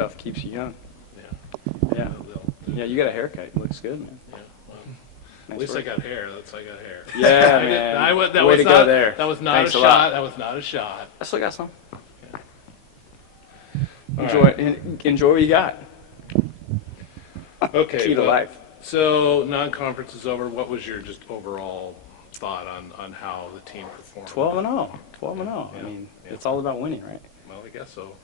stuff keeps you young. Yeah. Yeah. Yeah, you got a haircut. It looks good, man. Yeah. Well, Nice at least work. I got hair. I got hair. Yeah, I did- man. I wa- that Way was to not, go there. That was not Thanks a a lot. shot. That was not a shot. I still got some. All Enjoy, right. enjoy what you got. Okay. Key to well, life. So non-conference is over. What was your just overall thought on how the team performed? 12-0. 12-0. I Yeah. mean, Yeah. it's all about winning, right? Well, I guess so.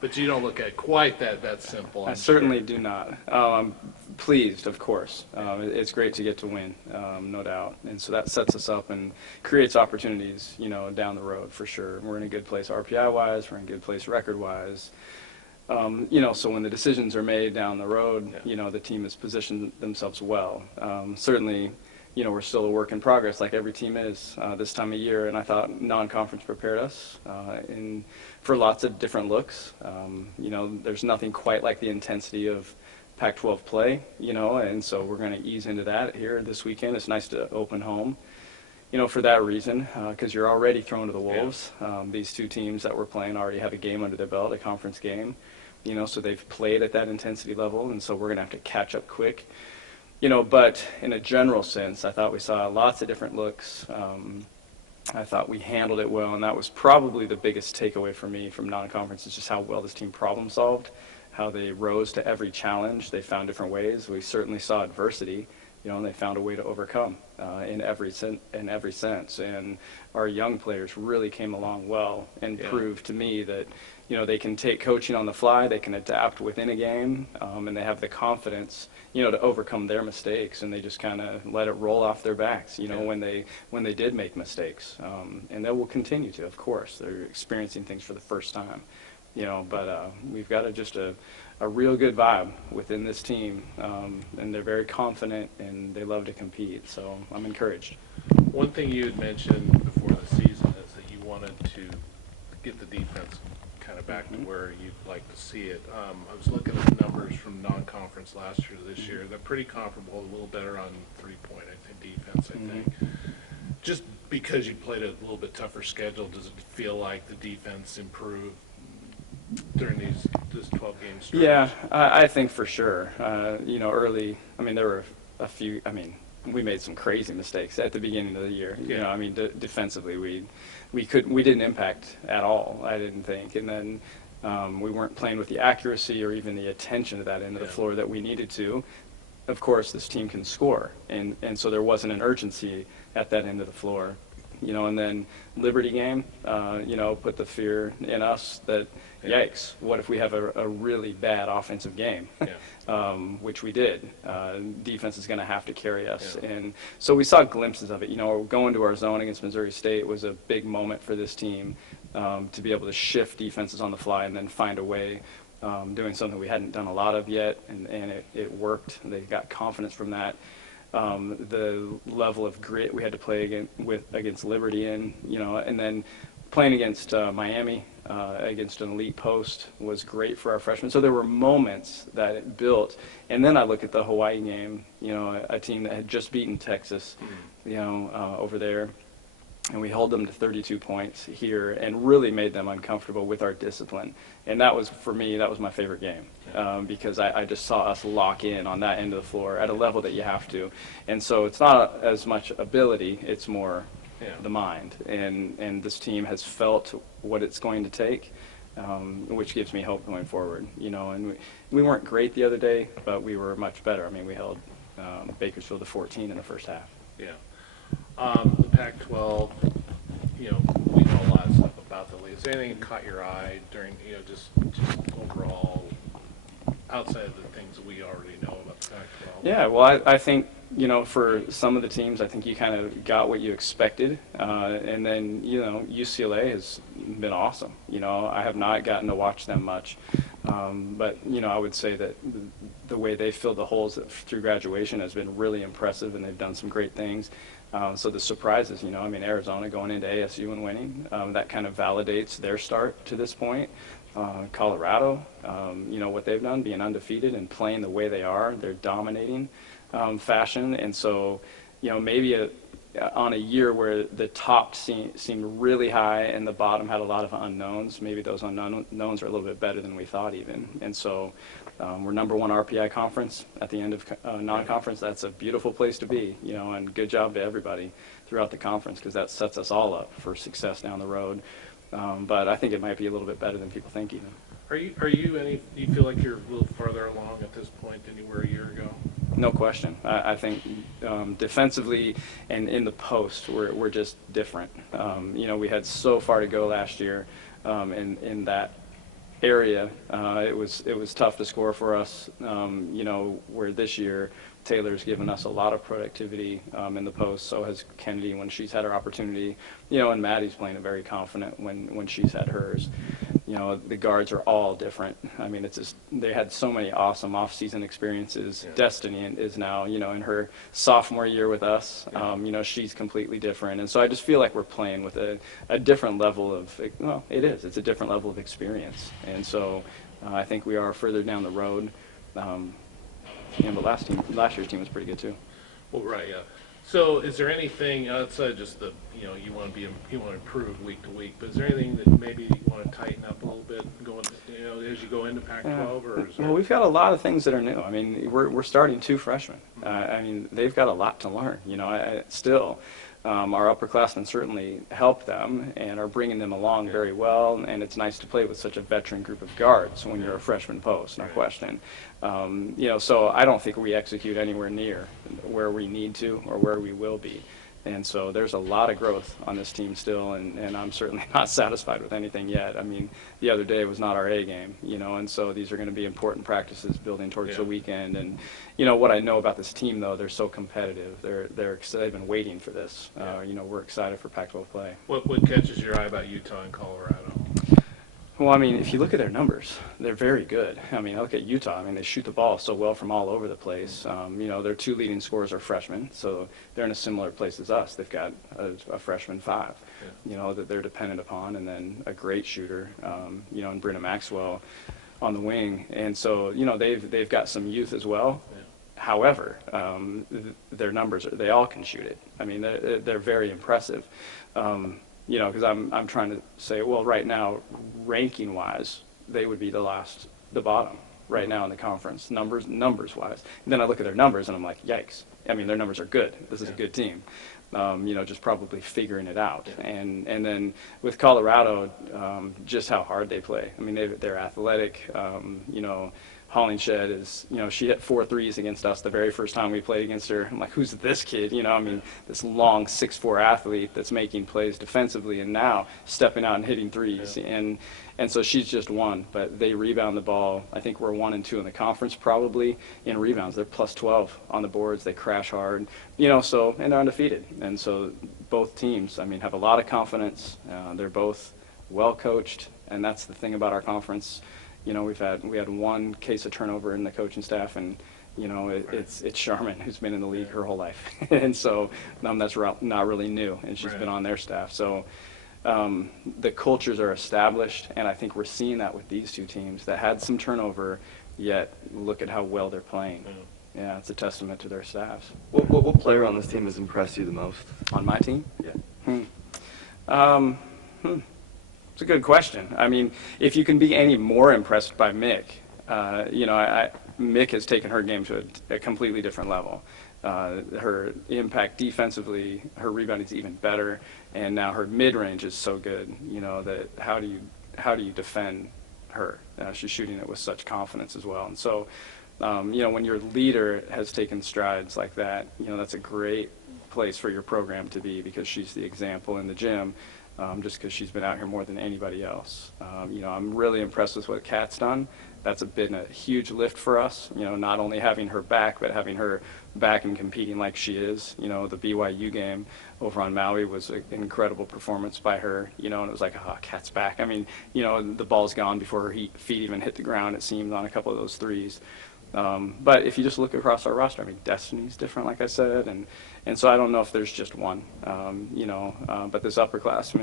But you don't look at it quite that simple. I I'm certainly sure. do not. I'm pleased, of course. It's great to get to win, no doubt. And so that sets us up and creates opportunities, down the road for sure. We're in a good place RPI-wise. We're in a good place record-wise. So when the decisions are made down the road, Yeah. the team has positioned themselves well. Certainly, we're still a work in progress, like every team is this time of year. And I thought non-conference prepared us for lots of different looks. There's nothing quite like the intensity of Pac-12 play, and so we're going to ease into that here this weekend. It's nice to open home, for that reason, because you're already thrown to the wolves. These two teams that we're playing already have a game under their belt, a conference game, so they've played at that intensity level, and so we're going to have to catch up quick. But in a general sense, I thought we saw lots of different looks. I thought we handled it well, and that was probably the biggest takeaway for me from non-conference is just how well this team problem solved, how they rose to every challenge. They found different ways. We certainly saw adversity, and they found a way to overcome in every sense. And our young players really came along well and proved to me that, they can take coaching on the fly, they can adapt within a game, and they have the confidence, to overcome their mistakes, and they just kind of let it roll off their backs, when they did make mistakes. And they will continue to, of course. They're experiencing things for the first time, but we've got just a real good vibe within this team, and they're very confident, and they love to compete, so I'm encouraged. One thing you had mentioned before the season is that you wanted to get the defense kind of back to where you'd like to see it. I was looking at the numbers from non-conference last year to this year. They're pretty comparable, a little better on three-point, I think, defense, I think. Just because you played a little bit tougher schedule, does it feel like the defense improved during this 12-game stretch? Yeah, I think for sure. Early, there were a few, we made some crazy mistakes at the beginning of the year. Yeah. Defensively, we didn't impact at all, I didn't think. And then we weren't playing with the accuracy or even the attention to that end of the floor that we needed to. Of course, this team can score, and so there wasn't an urgency at that end of the floor. And then Liberty game, put the fear in us that, yikes, what if we have a really bad offensive game, which we did. Defense is going to have to carry us. Yeah. And so we saw glimpses of it. Going to our zone against Missouri State was a big moment for this team to be able to shift defenses on the fly and then find a way, doing something we hadn't done a lot of yet, and it worked. They got confidence from that. The level of grit we had to play against Liberty and then playing against Miami against an elite post was great for our freshmen. So there were moments that it built. And then I look at the Hawaii game, a team that had just beaten Texas, over there. And we held them to 32 points here and really made them uncomfortable with our discipline. And that was, for me, that was my favorite game because I just saw us lock in on that end of the floor at a level that you have to. And so it's not as much ability, it's more the mind. And this team has felt what it's going to take, which gives me hope going forward. And we weren't great the other day, but we were much better. We held Bakersfield to 14 in the first half. Yeah. The Pac-12, we know a lot of stuff about the league. Is there anything that caught your eye during, just overall, outside of the things that we already know about the Pac-12? Yeah, well, I think, for some of the teams, I think you kind of got what you expected. And then, UCLA has been awesome. I have not gotten to watch them much. But, I would say that the way they filled the holes through graduation has been really impressive, and they've done some great things. So the surprises, Arizona going into ASU and winning, that kind of validates their start to this point. Colorado, what they've done, being undefeated and playing the way they are, they're dominating fashion. And so, maybe on a year where the top seemed really high and the bottom had a lot of unknowns, maybe those unknowns are a little bit better than we thought even. And so we're number one RPI conference at the end of non-conference. That's a beautiful place to be, and good job to everybody throughout the conference, because that sets us all up for success down the road. But I think it might be a little bit better than people think even. Do you feel like you're a little farther along at this point than you were a year ago? No question. I think defensively and in the post, we're just different. We had so far to go last year in that area. It was tough to score for us. Where this year Taylor's given us a lot of productivity in the post. So has Kennedy when she's had her opportunity. And Maddie's playing it very confident when she's had hers. The guards are all different. I mean, it's just, they had so many awesome off-season experiences. Yeah. Destiny is now, in her sophomore year with us. Yeah. She's completely different. And so I just feel like we're playing with a different level of, it's a different level of experience. And so I think we are further down the road. But last year's team was pretty good too. Well, right, yeah. So is there anything outside just the, you want to improve week to week, but is there anything that maybe you want to tighten up a little bit going, as you go into Pac-12? Or is well, we've got a lot of things that are new. I mean, we're starting 2 freshmen. They've got a lot to learn. Our upperclassmen certainly help them and are bringing them along very well, and it's nice to play with such a veteran group of guards when you're a freshman post, no question. So I don't think we execute anywhere near where we need to or where we will be. And so there's a lot of growth on this team still, and I'm certainly not satisfied with anything yet. I mean, the other day was not our A game, and so these are going to be important practices building towards the weekend. And, what I know about this team, though, they're so competitive. They've been waiting for this. We're excited for Pac-12 play. What catches your eye about Utah and Colorado? Well, if you look at their numbers, they're very good. I look at Utah. They shoot the ball so well from all over the place. Their 2 leading scorers are freshmen, so they're in a similar place as us. They've got a freshman 5, that they're dependent upon, and then a great shooter, and Brenna Maxwell on the wing. And so, they've got some youth as well. Yeah. However, their numbers, they all can shoot it. They're very impressive. Because I'm trying to say, well, right now, ranking-wise, they would be the bottom right now in the conference, numbers-wise. And then I look at their numbers, and I'm like, yikes. Their numbers are good. This is a good team. Just probably figuring it out. Yeah. And then with Colorado, just how hard they play. They're athletic. Hollingshed is, she hit 4 threes against us the very first time we played against her. I'm like, who's this kid? This long 6'4" athlete that's making plays defensively and now stepping out and hitting threes. Yeah. And so she's just one, but they rebound the ball. I think we're 1 and 2 in the conference probably in rebounds. They're plus 12 on the boards. They crash hard, and they're undefeated. And so both teams, have a lot of confidence. They're both well coached, and that's the thing about our conference. We had 1 case of turnover in the coaching staff, and it's Charmin, who's been in the league her whole life, and so that's not really new, and she's been on their staff. So the cultures are established, and I think we're seeing that with these 2 teams that had some turnover, yet look at how well they're playing. Yeah, it's a testament to their staffs. What player on this team has impressed you the most? On my team? Yeah. It's a good question. If you can be any more impressed by Mick, Mick has taken her game to a completely different level. Her impact defensively, her rebounding is even better, and now her mid-range is so good. That how do you defend her? She's shooting it with such confidence as well. And so, when your leader has taken strides like that, that's a great place for your program to be, because she's the example in the gym. Just because she's been out here more than anybody else. I'm really impressed with what Kat's done. That's been a huge lift for us, not only having her back, but having her back and competing like she is. The BYU game over on Maui was an incredible performance by her, and it was like, Kat's back. The ball's gone before her feet even hit the ground, it seemed, on a couple of those threes. But if you just look across our roster, Destiny's different, like I said, and so I don't know if there's just one, but this upper class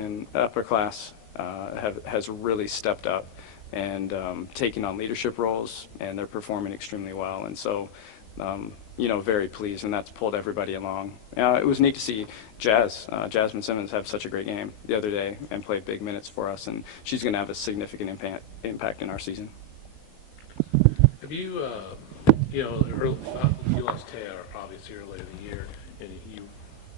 has really stepped up and taking on leadership roles, and they're performing extremely well. And so very pleased, and that's pulled everybody along. It was neat to see Jasmine Simmons have such a great game the other day and play big minutes for us, and she's going to have a significant impact in our season. Have you, you lost Taya obviously earlier in the year, and you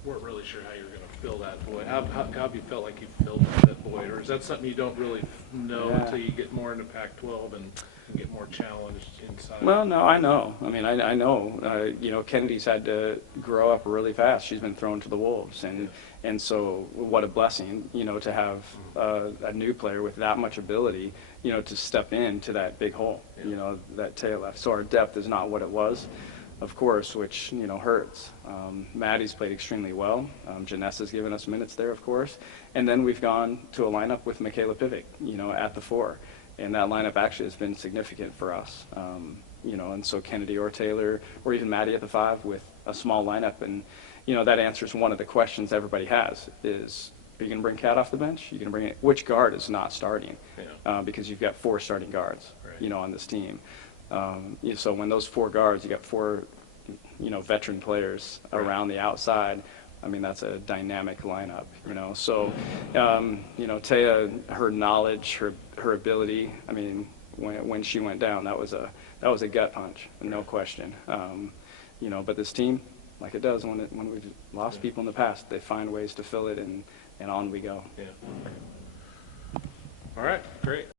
weren't really sure how you were going to fill that void. How have you felt like you filled that void, or is that something you don't really know until you get more into Pac-12 and get more challenged inside? Well, no, I know. I mean, I know. Kennedy's had to grow up really fast. She's been thrown to the wolves, and so what a blessing, to have a new player with that much ability, to step into that big hole, that Taya left. So our depth is not what it was, of course, which hurts. Maddie's played extremely well. Janessa's given us minutes there, of course, and then we've gone to a lineup with Michaela Pivic, at the 4. And that lineup actually has been significant for us, and so Kennedy or Taylor or even Maddie at the 5 with a small lineup. And, that answers one of the questions everybody has is, are you going to bring Kat off the bench? Are you going to bring it? Which guard is not starting? Because you've got 4 starting guards, right. On this team. So when those 4 guards, you got 4, veteran players around the outside. I mean, that's a dynamic lineup, So, Taya, her knowledge, her ability. I mean, when she went down, that was a gut punch, no question. But this team, like it does when we've lost people in the past, they find ways to fill it, and on we go. Yeah. All right, great.